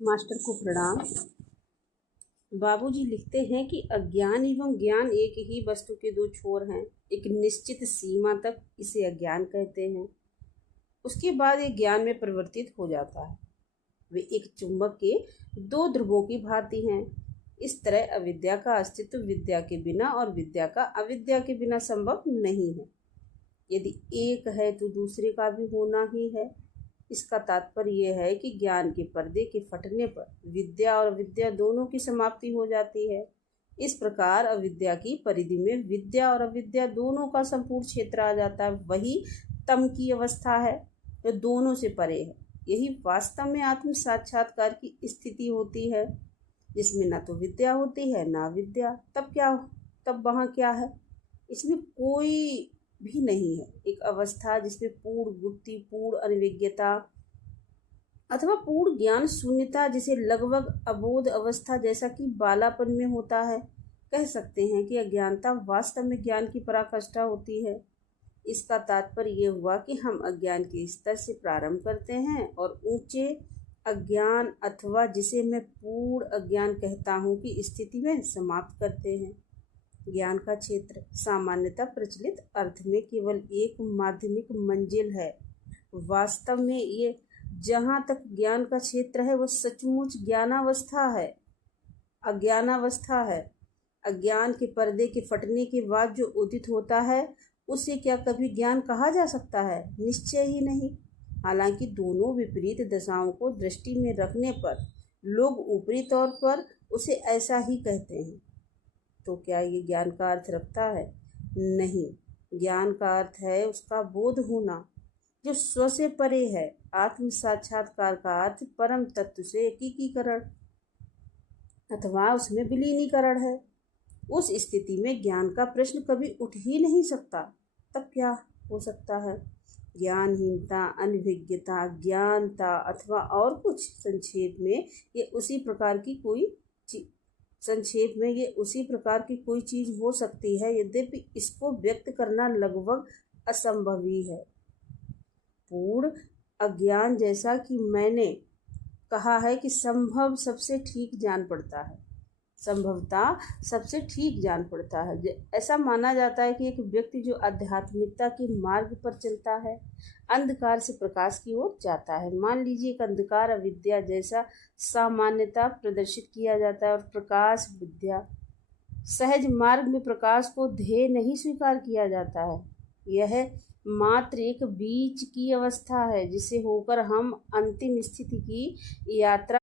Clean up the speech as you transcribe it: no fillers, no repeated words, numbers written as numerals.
Master को प्रणाम। बाबूजी लिखते हैं कि अज्ञान एवं ज्ञान एक ही वस्तु के दो छोर हैं। एक निश्चित सीमा तक इसे अज्ञान कहते हैं, उसके बाद ये ज्ञान में परिवर्तित हो जाता है। वे एक चुंबक के दो ध्रुवों की भांति हैं। इस तरह अविद्या का अस्तित्व विद्या के बिना और विद्या का अविद्या के बिना संभव नहीं है। यदि एक है तो दूसरे का भी होना ही है। इसका तात्पर्य यह है कि ज्ञान के पर्दे के फटने पर विद्या और अविद्या दोनों की समाप्ति हो जाती है। इस प्रकार अविद्या की परिधि में विद्या और अविद्या दोनों का संपूर्ण क्षेत्र आ जाता है। वही तम की अवस्था है जो दोनों से परे है। यही वास्तव में आत्म साक्षात्कार की स्थिति होती है, जिसमें न तो विद्या होती है न विद्या। तब वहाँ क्या है? इसमें कोई भी नहीं है। एक अवस्था जिसमें पूर्ण गुप्ति, पूर्ण अनिविज्ञता अथवा पूर्ण ज्ञान शून्यता, जिसे लगभग अबोध अवस्था जैसा कि बालापन में होता है। कह सकते हैं कि अज्ञानता वास्तव में ज्ञान की पराकाष्ठा होती है। इसका तात्पर्य यह हुआ कि हम अज्ञान के स्तर से प्रारंभ करते हैं और ऊंचे अज्ञान अथवा जिसे मैं पूर्ण अज्ञान कहता हूँ की स्थिति में समाप्त करते हैं। ज्ञान का क्षेत्र सामान्यतः प्रचलित अर्थ में केवल एक माध्यमिक मंजिल है। वास्तव में ये जहाँ तक ज्ञान का क्षेत्र है वह सचमुच ज्ञानावस्था है, अज्ञानावस्था है। अज्ञान के पर्दे के फटने के बाद जो उदित होता है उसे क्या कभी ज्ञान कहा जा सकता है? निश्चय ही नहीं। हालांकि दोनों विपरीत दशाओं को दृष्टि में रखने पर लोग ऊपरी तौर पर उसे ऐसा ही कहते हैं। तो क्या ये ज्ञान का अर्थ रखता है? नहीं। ज्ञान का अर्थ है उसका बोध होना जो स्व से परे है। आत्म साक्षात्कार का अर्थ परम तत्व से एकीकरण अथवा उसमें विलीनीकरण है। उस स्थिति में ज्ञान का प्रश्न कभी उठ ही नहीं सकता। तब क्या हो सकता है? ज्ञानहीनता, अनभिज्ञता, ज्ञानता अथवा और कुछ। संक्षेप में ये उसी प्रकार की कोई चीज हो सकती है, यद्यपि इसको व्यक्त करना लगभग असंभव ही है। पूर्ण अज्ञान, जैसा कि मैंने कहा है कि संभवतः सबसे ठीक जान पड़ता है। ऐसा माना जाता है कि एक व्यक्ति जो आध्यात्मिकता के मार्ग पर चलता है अंधकार से प्रकाश की ओर जाता है। मान लीजिए एक अंधकार अविद्या जैसा सामान्यता प्रदर्शित किया जाता है और प्रकाश विद्या। सहज मार्ग में प्रकाश को ध्येय नहीं स्वीकार किया जाता है। यह मात्र एक बीच की अवस्था है जिसे होकर हम अंतिम स्थिति की यात्रा